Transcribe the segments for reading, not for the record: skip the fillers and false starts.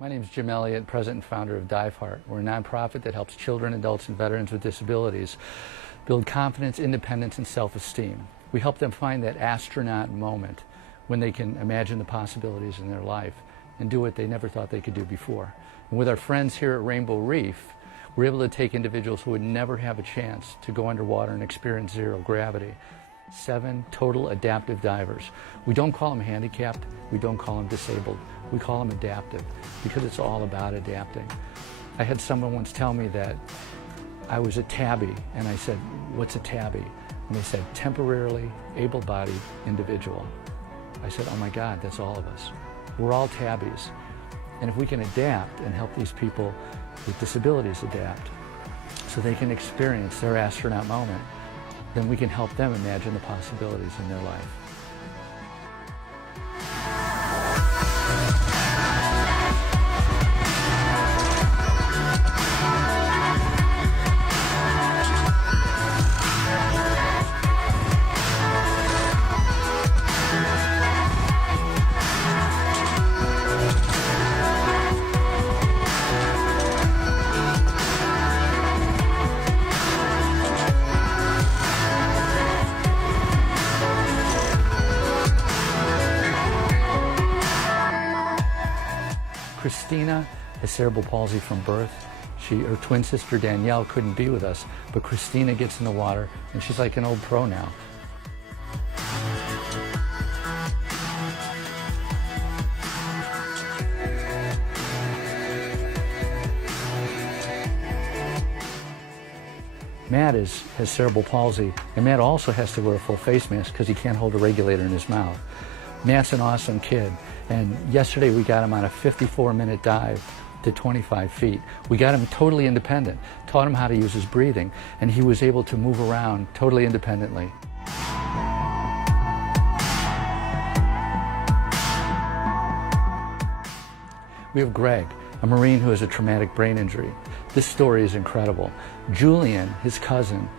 My name is Jim Elliott, president and founder of Diveheart. We're a nonprofit that helps children, adults, and veterans with disabilities build confidence, independence, and self-esteem. We help them find that astronaut moment when they can imagine the possibilities in their life and do what they never thought they could do before. And with our friends here at Rainbow Reef, we're able to take individuals who would never have a chance to go underwater and experience zero gravity. 7 total adaptive divers. We don't call them handicapped, we don't call them disabled, we call them adaptive because it's all about adapting. I had someone once tell me that I was a tabby, and I said, "What's a tabby?" And they said, "Temporarily able-bodied individual." I said, "Oh my God, that's all of us. We're all tabbies." And if we can adapt and help these people with disabilities adapt so they can experience their astronaut moment, then we can help them imagine the possibilities in their life. Christina has cerebral palsy from birth. Her twin sister Danielle couldn't be with us, but Christina gets in the water and she's like an old pro now. Matt has cerebral palsy, and Matt also has to wear a full face mask because he can't hold a regulator in his mouth. Matt's an awesome kid, and yesterday we got him on a 54-minute dive to 25 feet. We got him totally independent, taught him how to use his breathing, and he was able to move around totally independently. We have Greg, a Marine who has a traumatic brain injury. This story is incredible. Julian, his cousin,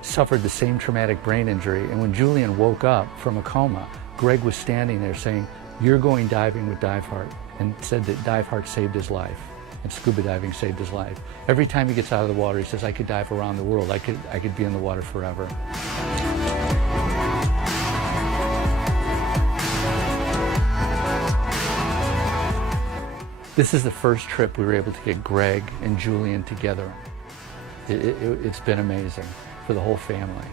suffered the same traumatic brain injury, and when Julian woke up from a coma, Greg was standing there saying, "You're going diving with Diveheart," and said that Diveheart saved his life, and scuba diving saved his life. Every time he gets out of the water, he says, "I could dive around the world. I could be in the water forever." This is the first trip we were able to get Greg and Julian together. It's been amazing for the whole family.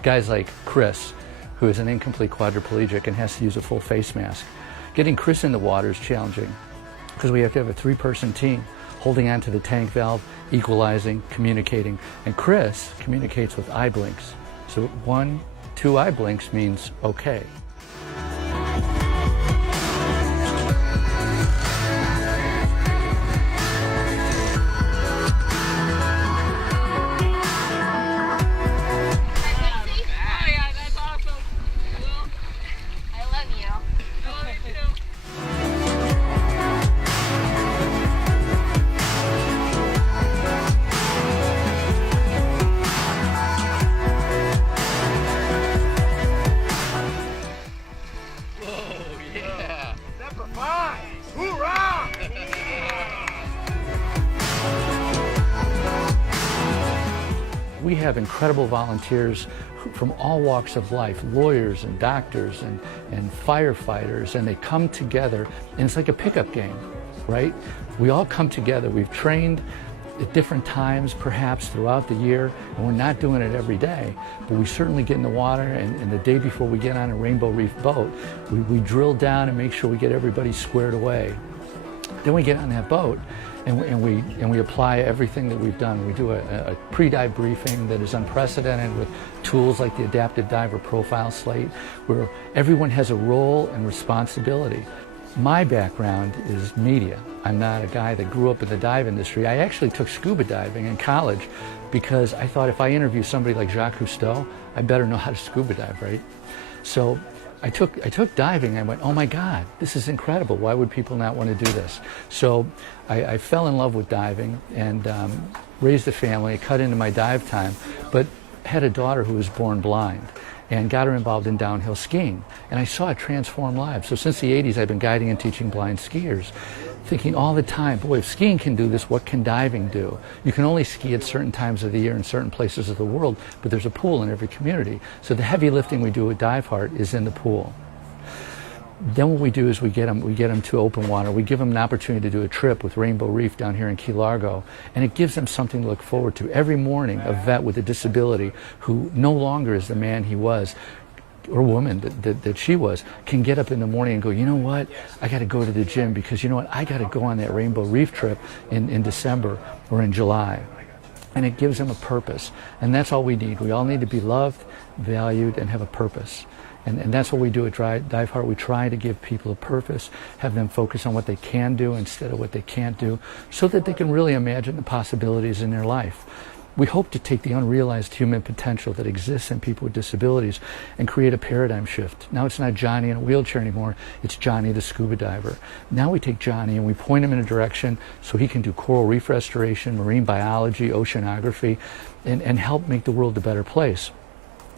Guys like Chris, who is an incomplete quadriplegic and has to use a full face mask. Getting Chris in the water is challenging because we have to have a 3-person team holding onto the tank valve, equalizing, communicating, and Chris communicates with eye blinks. So 1, 2 eye blinks means okay. We have incredible volunteers from all walks of life, lawyers and doctors and firefighters, and they come together, and it's like a pickup game, right? We all come together. We've trained at different times, perhaps throughout the year, and we're not doing it every day, but we certainly get in the water, and the day before we get on a Rainbow Reef boat, we drill down and make sure we get everybody squared away. Then we get on that boat and we apply everything that we've done. We do a pre-dive briefing that is unprecedented with tools like the Adaptive Diver Profile Slate, where everyone has a role and responsibility. My background is media. I'm not a guy that grew up in the dive industry. I actually took scuba diving in college because I thought if I interview somebody like Jacques Cousteau, I better know how to scuba dive, right? So I took diving and I went, oh my God, this is incredible. Why would people not want to do this? So I fell in love with diving, and raised a family, cut into my dive time, but had a daughter who was born blind and got her involved in downhill skiing. And I saw it transform lives. So since the 80s, I've been guiding and teaching blind skiers, thinking all the time, boy, if skiing can do this, what can diving do? You can only ski at certain times of the year in certain places of the world, but there's a pool in every community. So the heavy lifting we do with Diveheart is in the pool. Then what we do is we get them to open water. We give them an opportunity to do a trip with Rainbow Reef down here in Key Largo, and it gives them something to look forward to. Every morning, a vet with a disability who no longer is the man he was, or woman that she was, can get up in the morning and go, you know what, I got to go to the gym because you know what, I got to go on that Rainbow Reef trip in December or in July. And it gives them a purpose. And that's all we need. We all need to be loved, valued, and have a purpose. And that's what we do at Diveheart. We try to give people a purpose, have them focus on what they can do instead of what they can't do, so that they can really imagine the possibilities in their life. We hope to take the unrealized human potential that exists in people with disabilities and create a paradigm shift. Now it's not Johnny in a wheelchair anymore, it's Johnny the scuba diver. Now we take Johnny and we point him in a direction so he can do coral reef restoration, marine biology, oceanography, and help make the world a better place.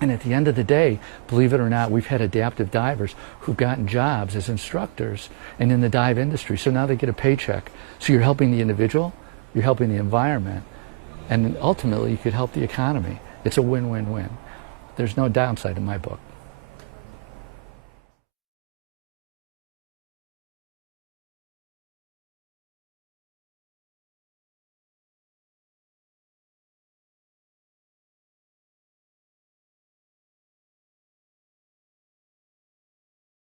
And at the end of the day, believe it or not, we've had adaptive divers who've gotten jobs as instructors and in the dive industry. So now they get a paycheck. So you're helping the individual, you're helping the environment, and ultimately you could help the economy. It's a win-win-win. There's no downside in my book.